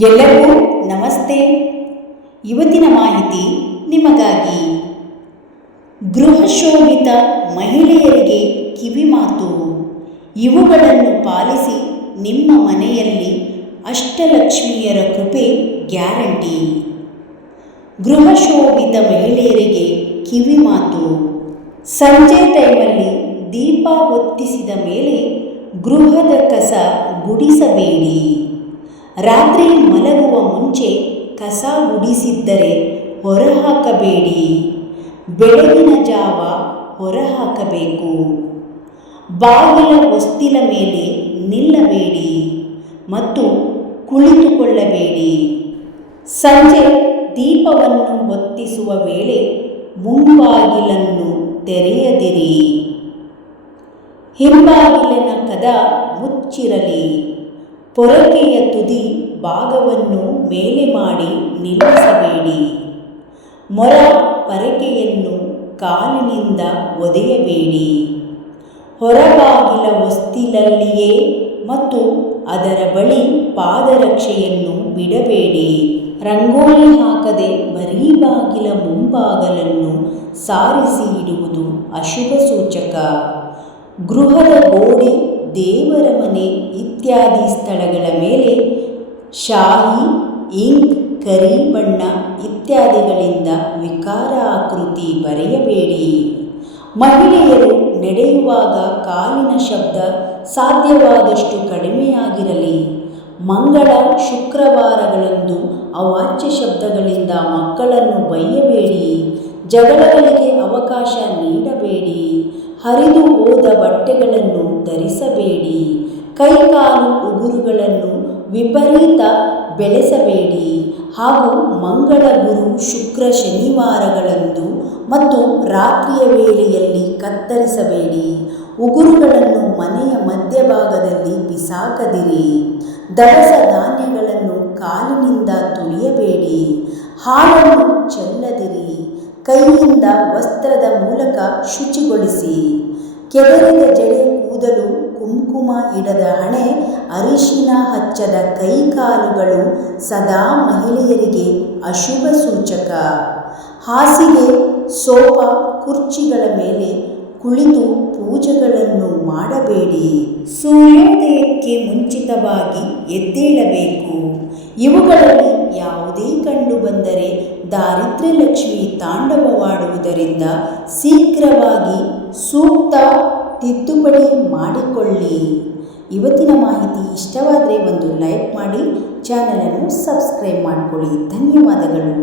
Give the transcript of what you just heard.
ಎಲ್ಲರಿಗೂ ನಮಸ್ತೆ. ಇವತ್ತಿನ ಮಾಹಿತಿ ನಿಮಗಾಗಿ. ಗೃಹಶೋಭಿತ ಮಹಿಳೆಯರಿಗೆ ಕಿವಿಮಾತು ಇವುಗಳನ್ನು ಪಾಲಿಸಿ ನಿಮ್ಮ ಮನೆಯಲ್ಲಿ ಅಷ್ಟಲಕ್ಷ್ಮಿಯರ ಕೃಪೆ ಗ್ಯಾರಂಟಿ. ಗೃಹಶೋಭಿತ ಮಹಿಳೆಯರಿಗೆ ಕಿವಿಮಾತು ಸಂಜೆ ಟೈಮಲ್ಲಿ ದೀಪ ಹೊತ್ತಿಸಿದ ಮೇಲೆ ಗೃಹದ ಕಸ ಗುಡಿಸಬೇಡಿ. ರಾತ್ರಿ ಮಲಗುವ ಮುಂಚೆ ಕಸ ಗುಡಿಸಿದ್ದರೆ ಹೊರಹಾಕಬೇಡಿ. ಬೆಳಗಿನ ಜಾವ ಹೊರಹಾಕಬೇಕು. ಬಾಗಿಲ ಹೊಸ್ತಿಲ ಮೇಲೆ ನಿಲ್ಲಬೇಡಿ ಮತ್ತು ಕುಳಿತುಕೊಳ್ಳಬೇಡಿ. ಸಂಜೆ ದೀಪವನ್ನು ಹೊತ್ತಿಸುವ ವೇಳೆ ಮುಂಬಾಗಿಲನ್ನು ತೆರೆಯದಿರಿ. ಹಿಂಬಾಗಿಲಿನ ಕದ ಮುಚ್ಚಿರಲಿ. ಪೊರಕೆಯ ತುದಿ ಭಾಗವನ್ನು ಮೇಲೆ ಮಾಡಿ ನಿಲ್ಲಿಸಬೇಡಿ. ಮೊರ ಪರಕೆಯನ್ನು ಕಾಲಿನಿಂದ ಒದೆಯಬೇಡಿ. ಹೊರಬಾಗಿಲ ಹೊಸ್ತಿಲಲ್ಲಿಯೇ ಮತ್ತು ಅದರ ಬಳಿ ಪಾದರಕ್ಷೆಯನ್ನು ಬಿಡಬೇಡಿ. ರಂಗೋಲಿ ಹಾಕದೆ ಬರೀ ಬಾಗಿಲ ಮುಂಬಾಗಲನ್ನು ಸಾರಿಸಿ ಇಡುವುದು ಅಶುಭ ಸೂಚಕ. ಗೃಹದ ಗೋಡೆ ದೇವರ ಇತ್ಯಾದಿ ಸ್ಥಳಗಳ ಮೇಲೆ ಶಾಹಿ, ಇಂಕ್, ಕರಿ ಬಣ್ಣ ಇತ್ಯಾದಿಗಳಿಂದ ವಿಕಾರ ಆಕೃತಿ ಬರೆಯಬೇಡಿ. ಮಹಿಳೆಯರು ನಡೆಯುವಾಗ ಕಾಲಿನ ಶಬ್ದ ಸಾಧ್ಯವಾದಷ್ಟು ಕಡಿಮೆಯಾಗಿರಲಿ. ಮಂಗಳ ಶುಕ್ರವಾರಗಳಂದು ಅವಾಚ್ಯ ಶಬ್ದಗಳಿಂದ ಮಕ್ಕಳನ್ನು ಬೈಯಬೇಡಿ. ಜಗಳಗಳಿಗೆ ಅವಕಾಶ ನೀಡಬೇಡಿ. ಹರಿದು ಹೋದ ಧರಿಸಬೇಡಿ ಕೈಕಾಲು ಉಗುರುಗಳನ್ನು ವಿಪರೀತ ಬೆಳೆಸಬೇಡಿ. ಹಾಗೂ ಮಂಗಳ ಗುರು ಶುಕ್ರ ಶನಿವಾರಗಳಂದು ಮತ್ತು ರಾತ್ರಿಯ ವೇಳೆಯಲ್ಲಿ ಕತ್ತರಿಸಬೇಡಿ. ಉಗುರುಗಳನ್ನು ಮನೆಯ ಮಧ್ಯಭಾಗದಲ್ಲಿ ಬಿಸಾಕದಿರಿ. ದವಸ ಧಾನ್ಯಗಳನ್ನು ಕಾಲಿನಿಂದ ತುಳಿಯಬೇಡಿ. ಹಾಲನ್ನು ಚೆಲ್ಲದಿರಿ. ಕೈಯಿಂದ ವಸ್ತ್ರದ ಮೂಲಕ ಶುಚಿಗೊಳಿಸಿ. ಕೆದರಿದ ಜಡೆ ಕೂದಲು ಕುಂಕುಮ ಇಡದ ಹಣೆ ಅರಿಶಿನ ಹಚ್ಚದ ಕೈಕಾಲುಗಳು ಸದಾ ಮಹಿಳೆಯರಿಗೆ ಅಶುಭ ಸೂಚಕ. ಹಾಸಿಗೆ ಸೋಫಾ ಕುರ್ಚಿಗಳ ಮೇಲೆ ಕುಳಿತು ಪೂಜೆಗಳನ್ನು ಮಾಡಬೇಡಿ. ಸೂರ್ಯೋದಯಕ್ಕೆ ಮುಂಚಿತವಾಗಿ ಎದ್ದೇಳಬೇಕು. ಇವುಗಳಲ್ಲಿ ಯಾವುದೇ ಕಂಡು ಬಂದರೆ ದಾರಿದ್ರ್ಯ ಲಕ್ಷ್ಮಿ ತಾಂಡವವಾಡುವುದರಿಂದ ಶೀಘ್ರವಾಗಿ ಸೂಕ್ತ ತಿದ್ದುಪಡಿ ಮಾಡಿಕೊಳ್ಳಿ. ಇವತ್ತಿನ ಮಾಹಿತಿ ಇಷ್ಟವಾದರೆ ಒಂದು ಲೈಕ್ ಮಾಡಿ ಚಾನಲನ್ನು ಸಬ್ಸ್ಕ್ರೈಬ್ ಮಾಡಿಕೊಳ್ಳಿ. ಧನ್ಯವಾದಗಳು.